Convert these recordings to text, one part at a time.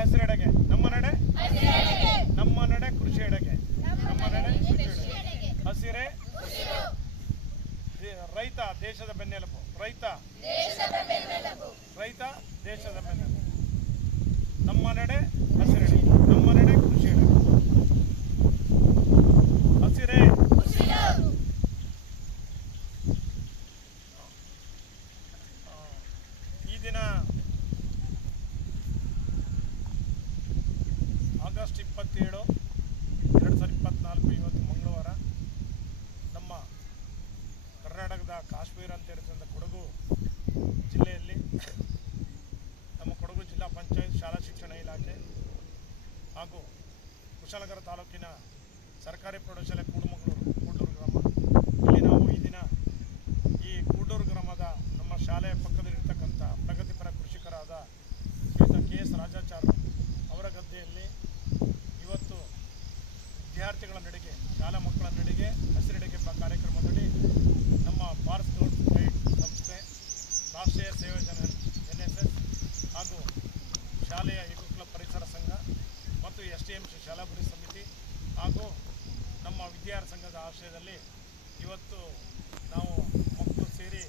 ಹಸಿರೆಡೆಗೆ ನಮ್ಮ ನಡೆ ಕೃಷಿ ಎಡೆಗೆ ನಮ್ಮ ನಡೆ ಕೃಷಿ ಎಡೆಗೆ ಹಸಿರೇ ರೈತ ದೇಶದ ಬೆನ್ನೆಲುಬು ರೈತ ದೇಶದ ಬೆನ್ನೆಲುಬು ನಮ್ಮ ನಡೆ ಹಸಿರೆಡೆ ನಮ್ಮ ನಡೆ ಕೃಷಿ ಎಡೆಗೆ ಹಸಿರೇ ಈ ದಿನ ಆಗಸ್ಟ್ 27, 2024 ಇವತ್ತು ಮಂಗಳವಾರ ನಮ್ಮ ಕರ್ನಾಟಕದ ಕಾಶ್ಮೀರ ಅಂತ ಹೇಳಿದ ಕೊಡಗು ಜಿಲ್ಲೆಯಲ್ಲಿ ನಮ್ಮ ಕೊಡಗು ಜಿಲ್ಲಾ ಪಂಚಾಯತ್ ಶಾಲಾ ಶಿಕ್ಷಣ ಇಲಾಖೆ ಹಾಗೂ ಕುಶಾಲನಗರ ತಾಲೂಕಿನ ಸರ್ಕಾರಿ ಪ್ರೌಢಶಾಲೆ ಕೂಡೂರು ಗ್ರಾಮ ಇಲ್ಲಿ ನಾವು ಈ ದಿನ ಈ ಕೂಡೂರು ಗ್ರಾಮದ ನಮ್ಮ ಶಾಲೆಯ ಪಕ್ಕದಲ್ಲಿರ್ತಕ್ಕಂಥ ಪ್ರಗತಿಪರ ಕೃಷಿಕರಾದ ಶ್ರೀಯುತ KS ರಾಜಾಚಾರ್ಯ ಅವರ ಗದ್ದೆಯಲ್ಲಿ ಇವತ್ತು ವಿದ್ಯಾರ್ಥಿಗಳ ನಡಿಗೆ ಶಾಲಾ ಮಕ್ಕಳ ನಡಿಗೆ ಹಸಿರೆಡೆಗೆ ಕಾರ್ಯಕ್ರಮದಲ್ಲಿ ನಮ್ಮ ಭಾರತ್ ಸ್ಕೌಟ್ ಗೈಡ್ ಸಂಸ್ಥೆ ರಾಷ್ಟ್ರೀಯ ಸೇವಾಯೋಜನೆ NSS ಹಾಗೂ ಶಾಲೆಯ ಏಕೀಕೃತ ಪರಿಸರ ಸಂಘ ಮತ್ತು STMC ಶಾಲಾಭಿವೃದ್ಧಿ ಸಮಿತಿ ಹಾಗೂ ನಮ್ಮ ವಿದ್ಯಾರ್ಥಿ ಸಂಘದ ಆಶ್ರಯದಲ್ಲಿ ಇವತ್ತು ನಾವು ಮಕ್ಕಳು ಸೇರಿ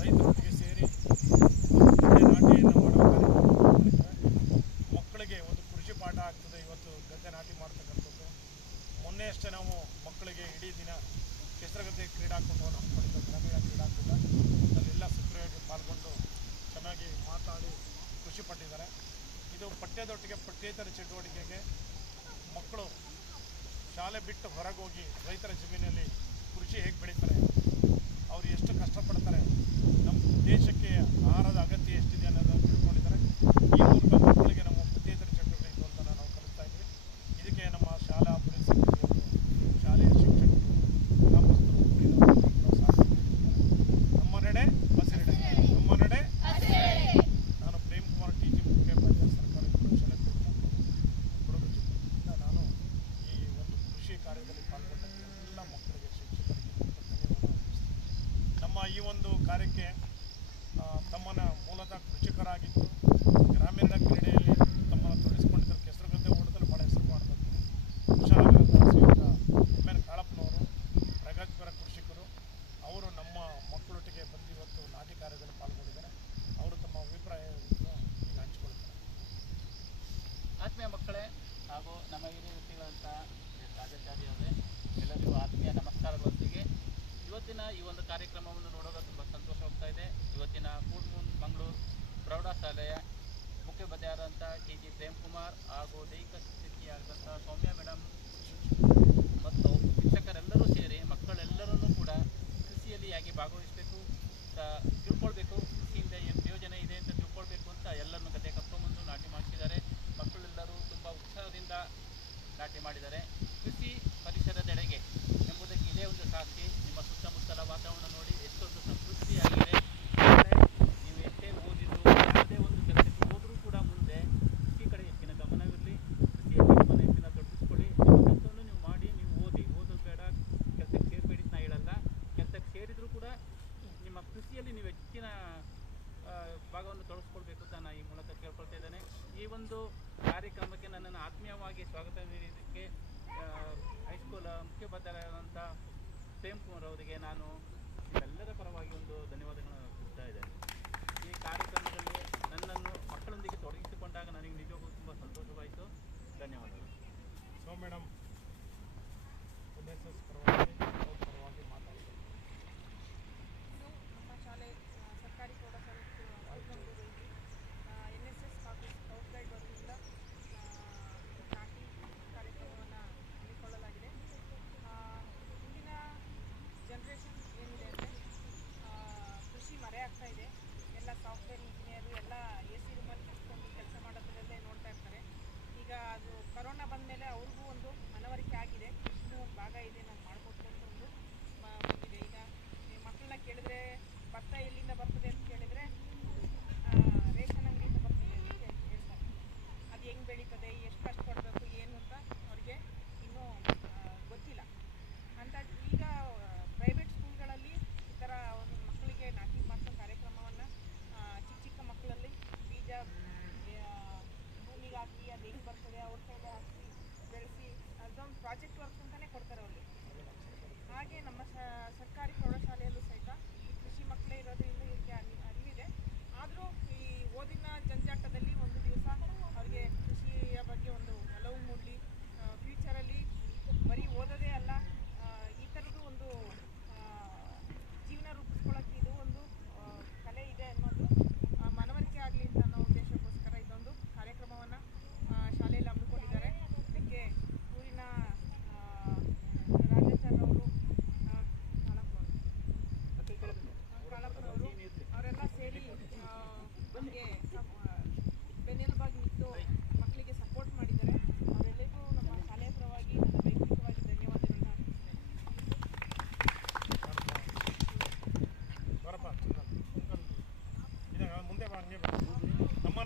ರೈತರೊಟ್ಟಿಗೆ ಸೇರಿ ನಾಟಿಯನ್ನು ಮಾಡುವ ಮಕ್ಕಳಿಗೆ ಒಂದು ಕೃಷಿ ಪಾಠ ಆಗ್ತದೆ. ಇವತ್ತು ಗದ್ದೆ ನಾಟಿ ಮಾಡ್ತಕ್ಕಂಥದ್ದು ಮೊನ್ನೆ ಅಷ್ಟೇ ನಾವು ಮಕ್ಕಳಿಗೆ ಇಡೀ ದಿನ ಕೆಸರಗದ್ದೆ ಕ್ರೀಡಾಕೂಟವನ್ನು ಹಮ್ಮಿಕೊಂಡಿದ್ದು ಗ್ರಾಮೀಣ ಕ್ರೀಡಾಕೂಟ ಅದರಲ್ಲೆಲ್ಲ ಸಕ್ರಿಯವಾಗಿ ಪಾಲ್ಗೊಂಡು ಚೆನ್ನಾಗಿ ಮಾತಾಡಿ ಖುಷಿ ಪಟ್ಟಿದ್ದಾರೆ. ಇದು ಪಠ್ಯದೊಟ್ಟಿಗೆ ಪಠ್ಯೇತರ ಚಟುವಟಿಕೆಗೆ ಮಕ್ಕಳು ಶಾಲೆ ಬಿಟ್ಟು ಹೊರಗೆ ಹೋಗಿ ರೈತರ ಜಮೀನಲ್ಲಿ ಕೃಷಿ ಹೇಗೆ ಬೆಳೀತಾರೆ, ಅವರು ಎಷ್ಟು ಕಷ್ಟಪಡ್ತಾರೆ, ನಮ್ಮ ದೇಶಕ್ಕೆ ಆಹಾರದ ಅಗತ್ಯ ಎಷ್ಟಿದೆ ಅನ್ನೋದನ್ನು ತಿಳ್ಕೊಂಡಿದ್ದಾರೆ. ಈ ಮೂಲಕ ಮಕ್ಕಳಿಗೆ ನಮ್ಮ ಪಠ್ಯೇತರ ಚಟುವಟಿಕೆ ಅಂತ ನಾವು ಕಲಿಸ್ತಾ ಇದ್ವಿ. ಇದಕ್ಕೆ ನಮ್ಮ ಶಾಲಾ ಅಭಿವೃದ್ಧಿ ಸಮಿತಿಯವರು, ಶಾಲೆಯ ಶಿಕ್ಷಕರು, ಗ್ರಾಮಸ್ಥರು ನಮ್ಮ ನಡೆ ಹಸಿರೆಡೆ ನಮ್ಮ ನಡೆ. ನಾನು ಪ್ರೇಮ್ ಕುಮಾರ್ TG ಮುಖ್ಯೋಪಾಧ್ಯಾಯ ಸರ್ಕಾರಿ ಪ್ರೌಢಶಾಲೆ ಕೊಡಗು ಜಿಲ್ಲೆಯಿಂದ ನಾನು ಈ ಒಂದು ಕೃಷಿ ಕಾರ್ಯದಲ್ಲಿ ಪಾಲ್ಗೊಂಡ ಎಲ್ಲ ಮಕ್ಕಳಿಗೆ ಶಿಕ್ಷಕರಿಗೆ ಧನ್ಯವಾದ ಅರ್ಪಿಸ್ತೀನಿ. ನಮ್ಮ ಈ ಒಂದು ಕಾರ್ಯಕ್ಕೆ ತಮ್ಮನ್ನ ಮೂಲತಃ ಕೃಷಿಕರಾಗಿದ್ದು ಗ್ರಾಮೀಣ ಕ್ರೀಡೆಯಲ್ಲಿ ತಮ್ಮನ್ನು ತೊಡಗಿಸಿಕೊಂಡಿದ್ದರು. ಕೆಸರುಗದ್ದೆ ಓಟದಲ್ಲಿ ಭಾಳ ಹೆಸರು ಮಾಡಿದ್ರು. ಕುಶಾಲನಗರದ ಶ್ರೀಯುತ MN ಕಾಳಪ್ಪನವರು ಪ್ರಗತಿಪರ ಕೃಷಿಕರು. ಅವರು ನಮ್ಮ ಮಕ್ಕಳೊಟ್ಟಿಗೆ ಬಂದು ಇವತ್ತು ನಾಟಿ ಕಾರ್ಯದಲ್ಲಿ ಪಾಲ್ಗೊಂಡಿದ್ದಾರೆ. ಅವರು ತಮ್ಮ ಅಭಿಪ್ರಾಯವನ್ನು ಈಗ ಹಂಚಿಕೊಳ್ತಾರೆ. ಆತ್ಮೀಯ ಮಕ್ಕಳೇ ಹಾಗೂ ನಮ್ಮ ಹಿರಿಯ ವ್ಯಕ್ತಿಗಳಂಥ ರಾಜಾಚಾರ್ಯ ಅವರೇ, ಎಲ್ಲರಿಗೂ ಆತ್ಮೀಯ ನಮಸ್ಕಾರಗಳೊಂದಿಗೆ ಇವತ್ತಿನ ಈ ಒಂದು ಕಾರ್ಯಕ್ರಮವನ್ನು ನೋಡೋದು ತುಂಬ ಸಂತೋಷವಾಗ್ತಾ ಇದೆ. ಇವತ್ತಿನ ಕೂಡ್ಮೂನ್ ಮಂಗಳೂರು ಪ್ರೌಢಶಾಲೆಯ ಮುಖ್ಯೋಪಾಧ್ಯಾಯರಾದಂಥ TG ಪ್ರೇಮ್ ಕುಮಾರ್ ಹಾಗೂ ದೈಹಿಕ ಶಿಕ್ಷಕಿಯಾದಂಥ ಸೌಮ್ಯ ಮೇಡಮ್ ಮತ್ತು ಶಿಕ್ಷಕರೆಲ್ಲರೂ ಸೇರಿ ಮಕ್ಕಳೆಲ್ಲರನ್ನೂ ಕೂಡ ಕೃಷಿಯಲ್ಲಿ ಹೇಗೆ ಭಾಗವಹಿಸಬೇಕು, ತಿಳ್ಕೊಳ್ಬೇಕು, ಕೃಷಿಯಿಂದ ಏನು ಪ್ರಯೋಜನ ಇದೆ ಅಂತ ತಿಳ್ಕೊಳ್ಬೇಕು ಅಂತ ಎಲ್ಲರನ್ನು ಗದ್ದೆ ಕರ್ಕೊಂಡ್ಬಂದು ನಾಟಿ ಮಾಡಿಸಿದ್ದಾರೆ. ಮಕ್ಕಳೆಲ್ಲರೂ ತುಂಬ ಉತ್ಸಾಹದಿಂದ ನಾಟಿ ಮಾಡಿದ್ದಾರೆ. ಕೃಷಿ ಪರಿಸರದೆಡೆಗೆ ಎಂಬುದಕ್ಕೆ ಇದೇ ಒಂದು ಸಾಕ್ಷಿ. ನಿಮ್ಮ ಸುತ್ತಮುತ್ತಲ ವಾತಾವರಣ ನೋಡಿ ಎಷ್ಟೊಂದು ಸಮೃದ್ಧಿಯಾಗಿದೆ. ನೀವು ಎಷ್ಟೇ ಓದಿದ್ರು ಯಾವುದೇ ಒಂದು ಕೆಲಸಕ್ಕೆ ಹೋದರೂ ಕೂಡ ಮುಂದೆ ಕೃಷಿ ಕಡೆ ಹೆಚ್ಚಿನ ಗಮನವಿರಲಿ. ಕೃಷಿಯಲ್ಲಿ ನಿಮ್ಮನ್ನು ಹೆಚ್ಚಿನ ತೊಡಗಿಸ್ಕೊಳ್ಳಿ. ನಿಮ್ಮ ಕೆಲಸವನ್ನು ನೀವು ಮಾಡಿ, ನೀವು ಓದೋದು ಬೇಡ, ಕೆಲಸಕ್ಕೆ ಸೇರಬೇಡಿ ನಾ ಹೇಳಲ್ಲ. ಕೆಲಸಕ್ಕೆ ಸೇರಿದರೂ ಕೂಡ ನಿಮ್ಮ ಕೃಷಿಯಲ್ಲಿ ನೀವು ಹೆಚ್ಚಿನ ಭಾಗವನ್ನು ತೊಡಗಿಸ್ಕೊಳ್ಬೇಕು ಅಂತ ನಾನು ಈ ಮೂಲಕ ಕೇಳ್ಕೊಳ್ತಾ ಇದ್ದೇನೆ. ಈ ಒಂದು ಕಾರ್ಯಕ್ರಮಕ್ಕೆ ನನ್ನನ್ನು ಆತ್ಮೀಯವಾಗಿ ಸ್ವಾಗತ ನೀಡಿದ್ದಕ್ಕೆ ಹೈಸ್ಕೂಲ್ ಮುಖ್ಯೋಪಾಧ್ಯಾಯರಾದಂಥ ಪ್ರೇಮ್ ಕುಮಾರ್ ಅವರಿಗೆ ನಾನು ಎಲ್ಲರ ಪರವಾಗಿ ಒಂದು ಧನ್ಯವಾದಗಳನ್ನು ಅರ್ಪಿಸ್ತಾ ಇದ್ದೇನೆ. ಈ ಕಾರ್ಯಕ್ರಮದಲ್ಲಿ ನನ್ನನ್ನು ಮಕ್ಕಳೊಂದಿಗೆ ತೊಡಗಿಸಿಕೊಂಡಾಗ ನನಗೆ ನಿಜವಾಗೂ ತುಂಬ ಸಂತೋಷವಾಯಿತು. ಧನ್ಯವಾದಗಳು. ಸೊ ಮೇಡಮ್ NSS ಪರವಾಗಿ ಮಾತಾಡಿದ್ದಾರೆ. ನಮ್ಮ ಶಾಲೆ ಸರ್ಕಾರಿ ಪ್ರೌಢಶಾಲೆ ಮಂಗಳೂರಲ್ಲಿ NSS ಹಾಗೂ ಸ್ಕೌಟ್ ಗೈಡ್ ವತಿಯಿಂದ ನಾಟಿ ಕಾರ್ಯಕ್ರಮವನ್ನು ಹಮ್ಮಿಕೊಳ್ಳಲಾಗಿದೆ. ಇಂದಿನ ಜನ್ರೇಷನ್ ಏನಿದೆ ಅಂದರೆ ಕೃಷಿ ಮರೆಯಾಗ್ತಾ ಇದೆ. ಎಲ್ಲ ಸಾಫ್ಟ್ವೇರ್ ಇಂಜಿನಿಯರು ಎಲ್ಲ AC ರೂಮಲ್ಲಿ ಕೂತ್ಕೊಂಡು ಕೆಲಸ ಮಾಡೋದ್ರಲ್ಲೇ ನೋಡ್ತಾ ಇರ್ತಾರೆ. ಈಗ ಅದು ಕರೋನಾ ಬಂದ ಮೇಲೆ ಅವ್ರಿಗೂ ಒಂದು ಮನವರಿಕೆ ಆಗಿದೆ. ಕೃಷಿನೂ ಒಂದು ಭಾಗ ಇದೆ, ನಾವು ಮಾಡ್ಕೊಂಡು ಒಂದು ಪ್ರಾಜೆಕ್ಟ್ ವರ್ಕ್ ಅಂತಲೇ ಕೊಡ್ತಾರೆ ಅವ್ರಿಗೆ. ಹಾಗೆ ನಮ್ಮ ಸರ್ಕಾರಿ ಪ್ರೌಢಶಾಲೆಯಲ್ಲೂ ಸಹಿತ ಈ ಕೃಷಿ ಮಕ್ಕಳೇ ಇರೋದ್ರಿಂದ ಇದಕ್ಕೆ ಅರಿವಿದೆ. ಆದರೂ ಈ ಓದಿನ ಜಂಜಾಟದಲ್ಲಿ ಒಂದು ದಿವಸ ಅವ್ರಿಗೆ ಕೃಷಿಯ ಬಗ್ಗೆ ಒಂದು ಒಲವು ಮೂಡಲಿ, ಫ್ಯೂಚರಲ್ಲಿ ಬರೀ ಓದೋದೇ ಅಲ್ಲ, ಈ ಥರದ್ದು ಒಂದು ಜೀವನ ರೂಪಿಸ್ಕೊಳ್ಳೋಕ್ಕೆ ಇದು ಒಂದು ಕಲೆ ಇದೆ ಅನ್ನೋದು ಮನವರಿಕೆ ಆಗಲಿ ಅಂತ ಅನ್ನೋ ಉದ್ದೇಶಕ್ಕೋಸ್ಕರ ಇದೊಂದು ಕಾರ್ಯಕ್ರಮವನ್ನು ಶಾಲೆಯಲ್ಲಿ ಹಮ್ಮಿಕೊಂಡಿದ್ದಾರೆ. ಇದಕ್ಕೆ ಊರಿನ ರಾಜಾಚಾರ್ಯವರು, ಕಾಳಪ್ಪನವರು ಅವರೆಲ್ಲ ಸೇರಿ ನಮಗೆ ಬೆನ್ನೆಲುಬಾಗಿ ನಿಂತು ಮಕ್ಕಳಿಗೆ ಸಪೋರ್ಟ್ ಮಾಡಿದ್ದಾರೆ. ಅವರೆಲ್ಲರಿಗೂ ನಮ್ಮ ಶಾಲೆಯ ಪರವಾಗಿ ನನ್ನ ವೈಯಕ್ತಿಕವಾಗಿ ಧನ್ಯವಾದಗಳನ್ನ ಮುಂದೆ ನಮ್ಮ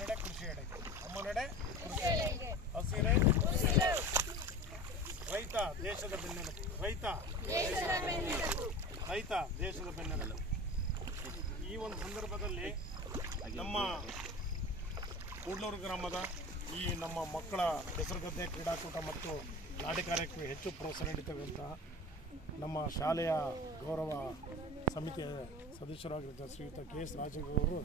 ನಡೆ ಕೃಷಿ ಎಡೆ, ನಮ್ಮ ನಡೆ ಹಸಿರೇ ರೈತ ದೇಶದ ಬೆನ್ನೆಲುಬು, ರೈತ ದೇಶದ ಬೆನ್ನೆಲುಬು. ಈ ಒಂದು ಸಂದರ್ಭದಲ್ಲಿ ನಮ್ಮ ಕೂಡ್ಲೂರು ಗ್ರಾಮದ ಈ ನಮ್ಮ ಮಕ್ಕಳ ಹೆಸರುಗದ್ದೆ ಕ್ರೀಡಾಕೂಟ ಮತ್ತು ನಾಟಿ ಕಾರ್ಯಕ್ಕೆ ಹೆಚ್ಚು ಪ್ರೋತ್ಸಾಹ ನೀಡುತ್ತಿರುವಂತಹ ನಮ್ಮ ಶಾಲೆಯ ಗೌರವ ಸಮಿತಿಯ ಸದಸ್ಯರಾಗಿದ್ದ ಶ್ರೀಯುತ KS ರಾಜಗೌಡ ಅವರು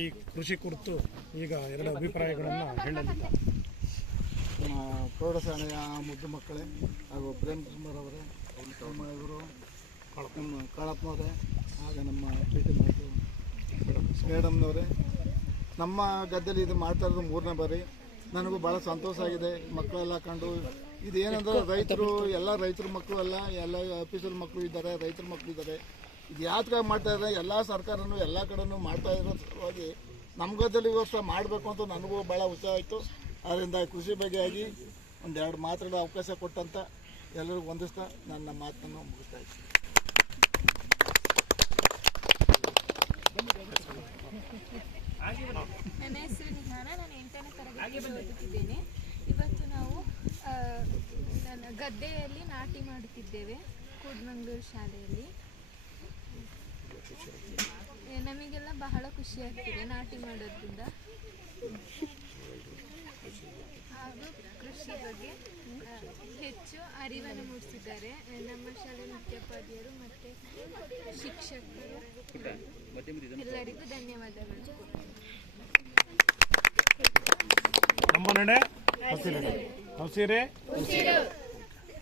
ಈ ಕೃಷಿ ಕುರಿತು ಈಗ ಎರಡು ಅಭಿಪ್ರಾಯಗಳನ್ನು ಹೇಳಲಿದ್ದಾರೆ. ಪ್ರೌಢಶಾಲೆಯ ಮುದ್ದು ಮಕ್ಕಳೇ ಹಾಗೂ ಪ್ರೇಮ್ ಕುಮಾರ್ ಅವರೇ, ನಮ್ಮ ಇವರು ನಮ್ಮ ಕಾಳಪ್ಪನವರೇ, ಆಗ ನಮ್ಮ PT ಮೇಡಮ್ನವರೇ, ನಮ್ಮ ಗದ್ದೆಯಲ್ಲಿ ಇದು ಮಾಡ್ತಾ ಇರೋದು 3ನೇ ಬಾರಿ. ನನಗೂ ಭಾಳ ಸಂತೋಷ ಆಗಿದೆ. ಮಕ್ಕಳೆಲ್ಲ ಕಂಡು ಇದು ಏನಂದ್ರೆ ರೈತರು ಎಲ್ಲ ರೈತರ ಮಕ್ಕಳು ಅಲ್ಲ, ಎಲ್ಲ ಆಫೀಸರ್ ಮಕ್ಕಳು ಇದ್ದಾರೆ, ರೈತರ ಮಕ್ಕಳು ಇದ್ದಾರೆ. ಇದು ಯಾತ್ರೆ ಮಾಡ್ತಾ ಇದ್ದಾರೆ, ಎಲ್ಲ ಸರ್ಕಾರನೂ ಎಲ್ಲ ಕಡೆನೂ ಮಾಡ್ತಾ ಇರೋ ಸಲುವಾಗಿ ನಮ್ಮ ಗದ್ದೆಯಲ್ಲಿ ಈ ವರ್ಷ ಮಾಡಬೇಕು ಅಂತ ನನಗೂ ಭಾಳ ಉತ್ಸಾಹ ಆಯಿತು. ಆದ್ದರಿಂದ ಕೃಷಿ ಬಗ್ಗೆ ಆಗಿ ಒಂದೆರಡು ಮಾತುಗಳ ಅವಕಾಶ ಕೊಟ್ಟಂತ ಎಲ್ಲರಿಗೂ ವಂದಿಸ್ತಾ ನನ್ನ ಮಾತನ್ನು ಮುಗಿಸ್ತಾ ಇದ್ದೀನಿ. ನನ್ನ ಹೆಸರು ನಿಹಾನ, ನಾನು 8ನೇ ತರಗತಿಯಲ್ಲಿ ಓದುತ್ತಿದ್ದೇನೆ. ಇವತ್ತು ನಾವು ನನ್ನ ಗದ್ದೆಯಲ್ಲಿ ನಾಟಿ ಮಾಡುತ್ತಿದ್ದೇವೆ ಕೂಡ್ಮಂಗ್ಳೂರು ಶಾಲೆಯಲ್ಲಿ. ನಮಗೆಲ್ಲ ಬಹಳ ಖುಷಿ ಆಗ್ತಿದೆ ನಾಟಿ ಮಾಡೋದ್ರಿಂದ. ಹಾಗೂ ಕೃಷಿ ಬಗ್ಗೆ ಹೆಚ್ಚು ಅರಿವನ್ನು ಮೂಡಿಸಿದ್ದಾರೆ ನಮ್ಮ ಶಾಲೆ ಮುಖ್ಯೋಪಾಧ್ಯಾಯರು ಮತ್ತು ಶಿಕ್ಷಕರು. ಎಲ್ಲರಿಗೂ ಧನ್ಯವಾದಗಳು. ನಮ್ಮ ನಡೆ ಹಸಿರೇ